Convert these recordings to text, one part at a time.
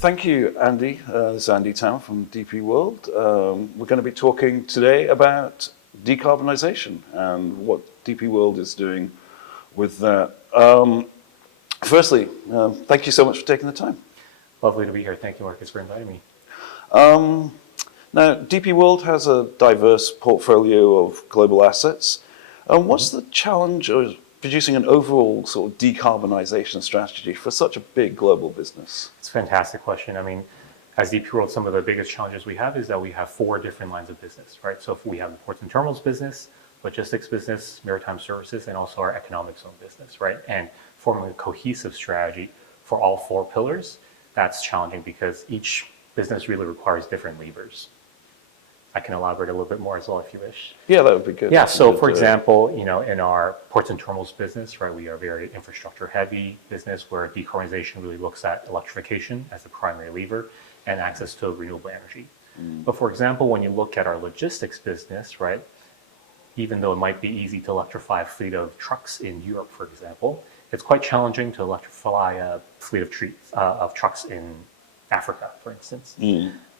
Thank you, Andy. This is Andy Tam from DP World. We're going to be talking today about decarbonisation and what DP World is doing with that. Firstly, thank you so much for taking the time. Lovely to be here. Thank you, Marcus, for inviting me. Now, DP World has a diverse portfolio of global assets. What's the challenge of producing an overall sort of decarbonisation strategy for such a big global business? It's a fantastic question. I mean, as DP World, some of the biggest challenges we have is that we have 4 different lines of business, right? So if we have the ports and terminals business, logistics business, maritime services, and also our economic zone business, right? And forming a cohesive strategy for all 4 pillars, that's challenging because each business really requires different levers. I can elaborate a little bit more as well if you wish. Yeah, that would be good. Yeah, so for example, in our ports and terminals business, right, we are a very infrastructure heavy business where decarbonization really looks at electrification as the primary lever and access to renewable energy. But for example, when you look at our logistics business, right, even though it might be easy to electrify a fleet of trucks in Europe, for example, it's quite challenging to electrify a fleet of trucks in Africa, for instance.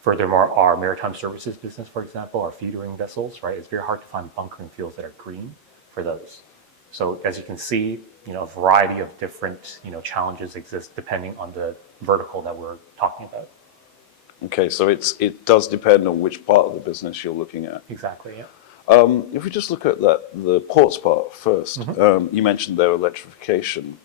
Furthermore, our maritime services business, for example, our feedering vessels, right, it's very hard to find bunkering fuels that are green for those. So as you can see, a variety of different, challenges exist depending on the vertical that we're talking about. Okay, so it does depend on which part of the business you're looking at. Exactly, yeah. If we just look at the ports part first, you mentioned their electrification.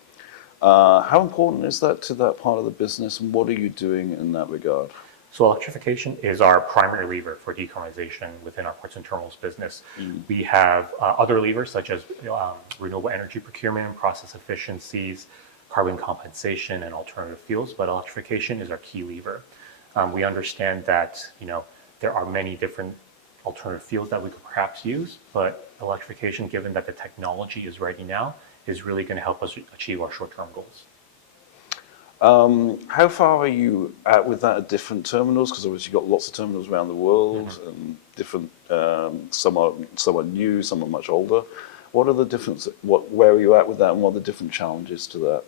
How important is that to that part of the business, and what are you doing in that regard? So electrification is our primary lever for decarbonization within our ports and terminals business. We have other levers such as renewable energy procurement, process efficiencies, carbon compensation, and alternative fuels, but electrification is our key lever. We understand that there are many different alternative fuels that we could perhaps use, but electrification, given that the technology is ready now, is really going to help us achieve our short-term goals. How far are you at with that at different terminals? Because obviously you've got lots of terminals around the world, and different. Some are new, some are much older. What are the differences? Where are you at with that, and what are the different challenges to that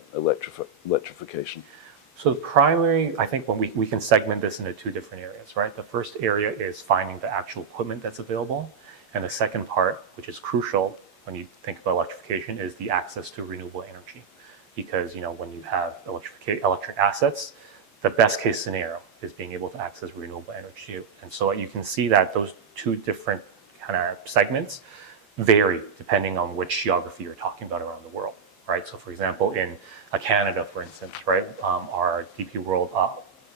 electrification? So the primary, I think when we can segment this into 2 different areas, right? The first area is finding the actual equipment that's available, and the second part, which is crucial when you think about electrification, is the access to renewable energy. Because when you have electric assets, the best case scenario is being able to access renewable energy. And so you can see that those 2 different kind of segments vary depending on which geography you're talking about around the world, right? So for example, in Canada, for instance, right, our DP World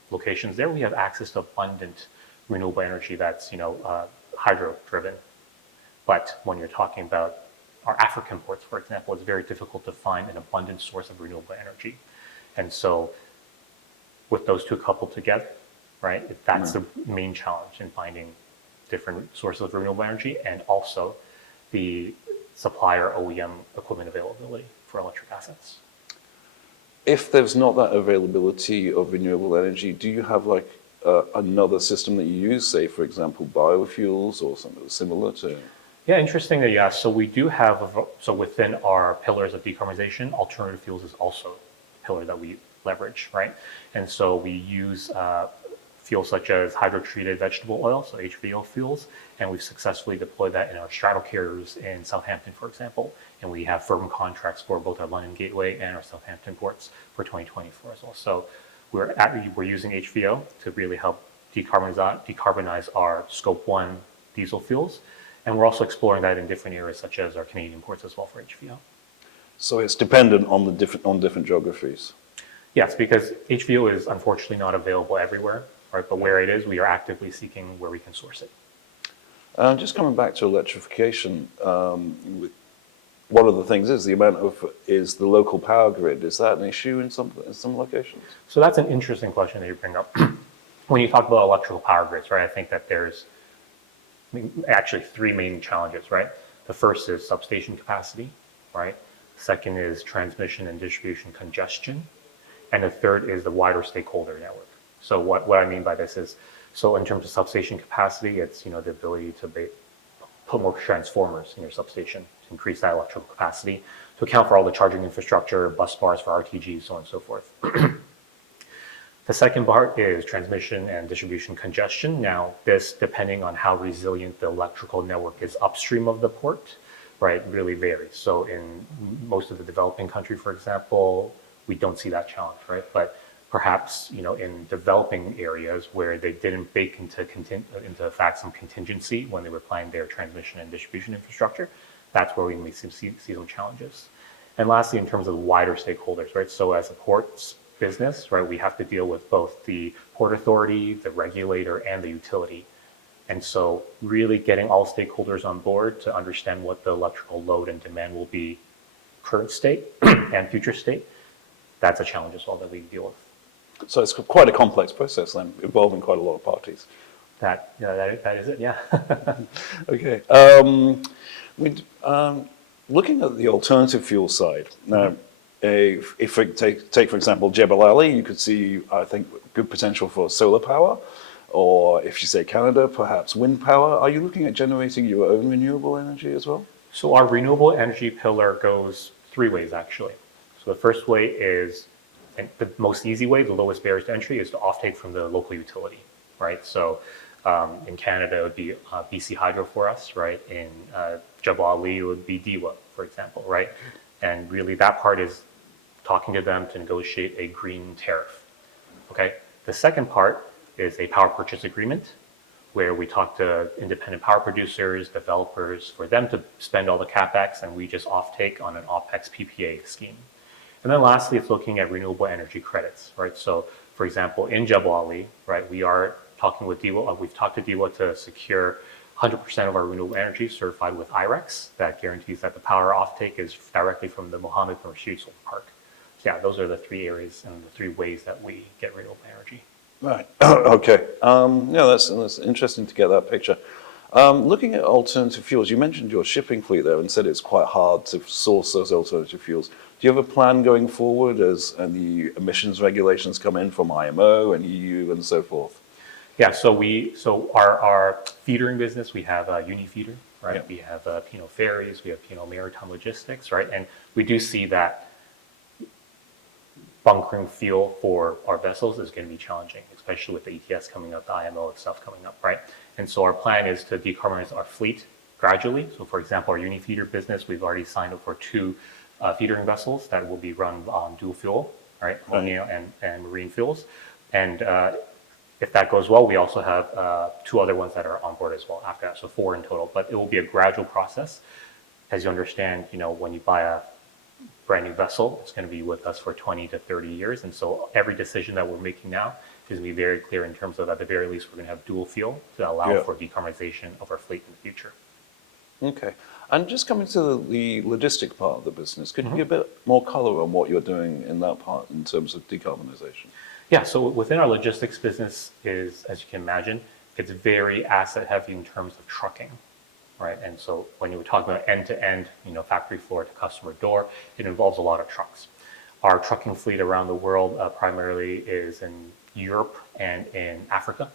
locations there, we have access to abundant renewable energy that's hydro driven. But when you're talking about our African ports, for example, it's very difficult to find an abundant source of renewable energy. And so with those 2 coupled together, right, that's the main challenge in finding different sources of renewable energy and also the supplier OEM equipment availability for electric assets. If there's not that availability of renewable energy, do you have another system that you use, say, for example, biofuels or something similar to? Yeah, interesting that you asked. So we do have, so within our pillars of decarbonization, alternative fuels is also a pillar that we leverage, right? And so we use fuels such as hydrotreated vegetable oil, so HVO fuels, and we've successfully deployed that in our straddle carriers in Southampton, for example. And we have firm contracts for both our London Gateway and our Southampton ports for 2024 as well. So we're using HVO to really help decarbonize our Scope 1 diesel fuels. And we're also exploring that in different areas, such as our Canadian ports as well for HVO. So it's dependent on different geographies. Yes, because HVO is unfortunately not available everywhere, right? But where it is, we are actively seeking where we can source it. Just coming back to electrification, one of the things is the local power grid. Is that an issue in some locations? So that's an interesting question that you bring up. When you talk about electrical power grids, right? I think that there's actually 3 main challenges, right? The first is substation capacity, right? Second is transmission and distribution congestion. And the third is the wider stakeholder network. So what I mean by this is, so in terms of substation capacity, it's the ability to put more transformers in your substation to increase that electrical capacity, to account for all the charging infrastructure, bus bars for RTGs, so on and so forth. The second part is transmission and distribution congestion. Now, this, depending on how resilient the electrical network is upstream of the port, right, really varies. So in most of the developing country, for example, we don't see that challenge, right? But perhaps, in developing areas where they didn't bake into effect some contingency when they were planning their transmission and distribution infrastructure, that's where we may see some challenges. And lastly, in terms of wider stakeholders, right? So as a ports business, right, we have to deal with both the port authority, the regulator, and the utility. And so really getting all stakeholders on board to understand what the electrical load and demand will be current state and future state, that's a challenge as well that we deal with. So it's quite a complex process then, involving quite a lot of parties. That is it, yeah. Okay. Looking at the alternative fuel side, now, if we take, for example, Jebel Ali, you could see, I think, good potential for solar power. Or if you say Canada, perhaps wind power. Are you looking at generating your own renewable energy as well? So our renewable energy pillar goes three ways, actually. So the first way is, and the most easy way, the lowest barriers to entry, is to offtake from the local utility, right? So in Canada, it would be BC Hydro for us, right? In Jebel Ali, it would be DIWA, for example, right? And really that part is talking to them to negotiate a green tariff, okay? The second part is a power purchase agreement where we talk to independent power producers, developers, for them to spend all the CapEx and we just offtake on an OpEx PPA scheme. And then lastly, it's looking at renewable energy credits, right? So for example, in Jebel Ali, right, we are talking with DIWA, we've talked to DIWA to secure 100% of our renewable energy certified with IREX that guarantees that the power offtake is directly from the Mohammed bin Rashid Solar Park. So yeah, those are the three areas and the three ways that we get renewable energy. Right. Okay. Yeah, that's interesting to get that picture. Looking at alternative fuels, you mentioned your shipping fleet there and said it's quite hard to source those alternative fuels. Do you have a plan going forward as the emissions regulations come in from IMO and EU and so forth? Yeah, so our feedering business, we have Unifeeder, right? Yeah. We have P&O Ferries, we have P&O Maritime Logistics, right? And we do see that bunkering fuel for our vessels is going to be challenging, especially with the ETS coming up, the IMO stuff coming up, right? And so our plan is to decarbonize our fleet gradually. So for example, our Unifeeder business, we've already signed up for 2 feedering vessels that will be run on dual fuel, right? Ammonia and marine fuels. And if that goes well, we also have 2 other ones that are on board as well after that, so 4 in total. But it will be a gradual process. As you understand, when you buy a brand new vessel, it's going to be with us for 20 to 30 years. And so every decision that we're making now is going to be very clear in terms of, at the very least, we're going to have dual fuel to allow for decarbonization of our fleet in the future. Okay. And just coming to the logistic part of the business, could you give a bit more color on what you're doing in that part in terms of decarbonization? Yeah, so within our logistics business is, as you can imagine, it's very asset heavy in terms of trucking. Right, and so when you were talking about end-to-end, factory floor to customer door, it involves a lot of trucks. Our trucking fleet around the world primarily is in Europe and in Africa,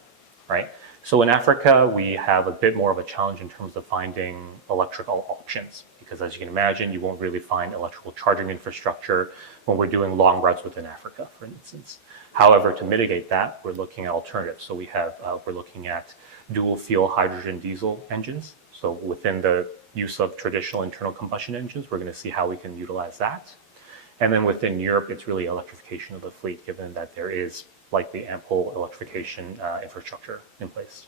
right? So in Africa, we have a bit more of a challenge in terms of finding electrical options, because as you can imagine, you won't really find electrical charging infrastructure when we're doing long routes within Africa, for instance. However, to mitigate that, we're looking at alternatives. So we're looking at dual fuel hydrogen diesel engines. So within the use of traditional internal combustion engines, we're going to see how we can utilize that. And then within Europe, it's really electrification of the fleet, given that there is likely ample electrification infrastructure in place.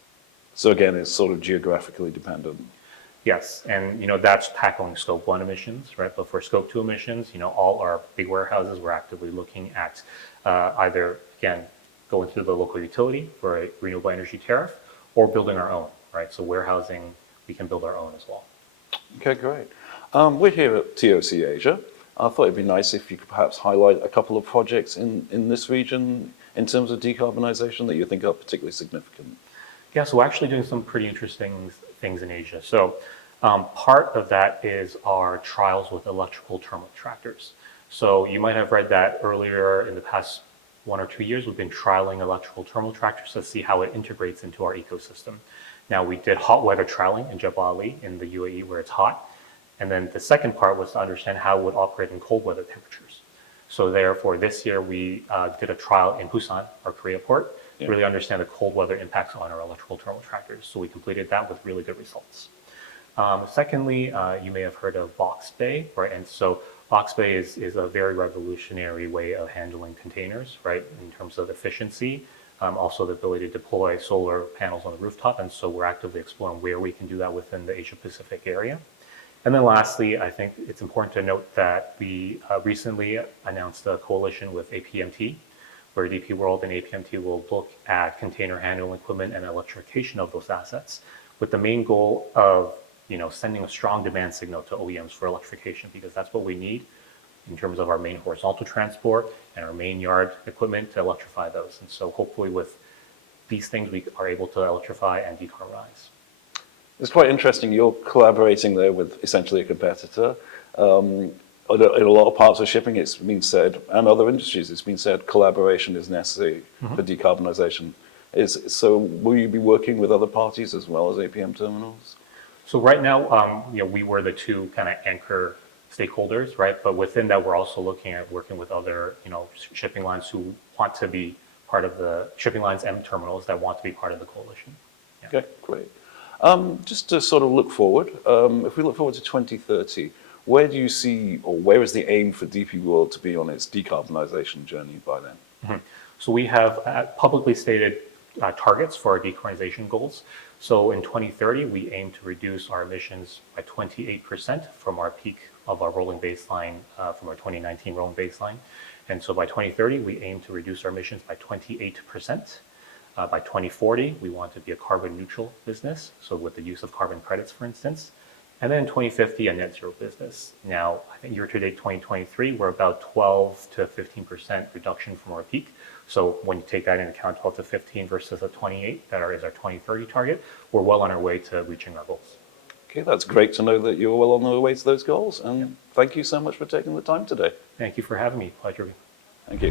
So again, it's sort of geographically dependent. Yes, and that's tackling Scope 1 emissions, right? But for Scope 2 emissions, all our big warehouses, we're actively looking at either, again, going through the local utility for a renewable energy tariff or building our own, right? So warehousing, we can build our own as well. Okay, great. We're here at TOC Asia. I thought it'd be nice if you could perhaps highlight a couple of projects in this region in terms of decarbonization that you think are particularly significant. Yeah, so we're actually doing some pretty interesting things in Asia. So part of that is our trials with electrical terminal tractors. So you might have read that earlier in the past 1 or 2 years, we've been trialing electrical terminal tractors to see how it integrates into our ecosystem. Now, we did hot weather trialing in Jebel Ali in the UAE where it's hot. And then the second part was to understand how it would operate in cold weather temperatures. So therefore, this year we did a trial in Busan, our Korea port, to really understand the cold weather impacts on our electrical thermal tractors. So we completed that with really good results. Secondly, you may have heard of Box Bay, right? And so Box Bay is a very revolutionary way of handling containers, right? In terms of efficiency, also the ability to deploy solar panels on the rooftop. And so we're actively exploring where we can do that within the Asia Pacific area. And then lastly, I think it's important to note that we recently announced a coalition with APMT, where DP World and APMT will look at container handling equipment and electrification of those assets, with the main goal of sending a strong demand signal to OEMs for electrification, because that's what we need in terms of our main horizontal transport and our main yard equipment to electrify those. And so hopefully with these things, we are able to electrify and decarbonize. It's quite interesting. You're collaborating there with essentially a competitor. In a lot of parts of shipping, it's been said, and other industries, it's been said, collaboration is necessary for decarbonization. So will you be working with other parties as well as APM terminals? So right now, we were the two kind of anchor stakeholders, right? But within that, we're also looking at working with other, shipping lines who want to be part of the shipping lines and terminals that want to be part of the coalition. Yeah. Okay, great. Just to sort of look forward, if we look forward to 2030, where do you see, or where is the aim for DP World to be on its decarbonization journey by then? So we have publicly stated targets for our decarbonization goals. So in 2030, we aim to reduce our emissions by 28% from our peak of our rolling baseline, from our 2019 rolling baseline. And so by 2030, we aim to reduce our emissions by 28%. By 2040, we want to be a carbon neutral business, so with the use of carbon credits, for instance. And then in 2050, a net zero business. Now, I think year to date 2023, we're about 12 to 15% reduction from our peak. So when you take that into account, 12 to 15 versus a 28, that is our 2030 target, we're well on our way to reaching our goals. Okay, that's great to know that you're well on the way to those goals. And thank you so much for taking the time today. Thank you for having me. Pleasure. Thank you.